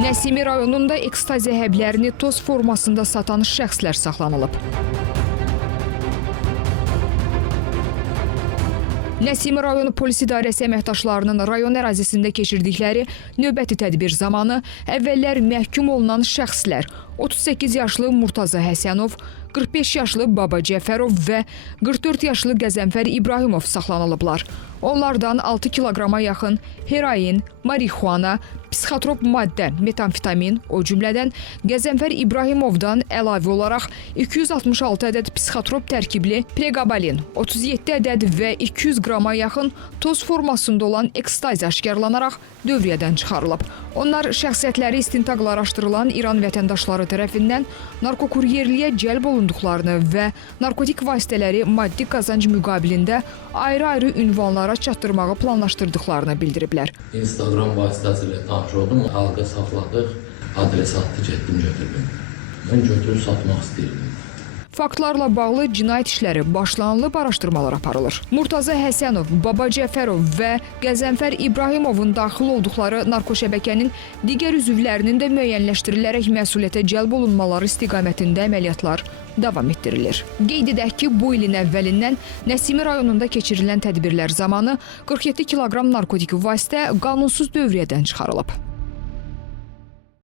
Nəsimi rayonunda ekstazi həblərini toz formasında satan şəxslər saxlanılıb. Nəsimi rayonu polis idarəsi əməkdaşlarının rayon ərazisində keçirdikləri növbəti tədbir zamanı əvvəllər məhkum olunan şəxslər 38 yaşlı Murtaza Həsənov, 45 yaşlı Baba Cəfərov və 44 yaşlı Qəzənfər İbrahimov saxlanılıblar. Onlardan 6 kiloqrama yaxın heroin, marixuana, psixotrop maddə, metamfetamin, o cümlədən Qəzənfər İbrahimovdan əlavə olaraq 266 ədəd psixotrop tərkibli pregabalin, 37 ədəd və 200 qrama yaxın toz formasında olan ekstazi aşkarlanaraq dövriyyədən çıxarılıb. Onlar şəxsiyyətləri istintaqla araşdırılan İran vətəndaşları tərəfindən narkokuryerliyə cəlb olunduqlarını və narkotik vasitələri maddi qazanc müqabilində ayrı-ayrı ünvanlara çatdırmağı planlaşdırdıqlarını bildiriblər. Instagram vasitəsilə tanış oldum, halqa saxladıq, adres atdı, getdim götürdüm. Mən götürüb satmaq istəyirdim. Faktlarla bağlı cinayət işləri başlanılıb, araşdırmalar aparılır. Murtaza Həsənov, Baba Cəfərov və Qəzənfər İbrahimovun daxil olduqları narkoşəbəkənin digər üzvlərinin də müəyyənləşdirilərək məsuliyyətə cəlb olunmaları istiqamətində əməliyyatlar davam etdirilir. Qeyd edək ki, bu ilin əvvəlindən Nəsimi rayonunda keçirilən tədbirlər zamanı 47 kiloqram narkotik vasitə qanunsuz dövriyyədən çıxarılıb.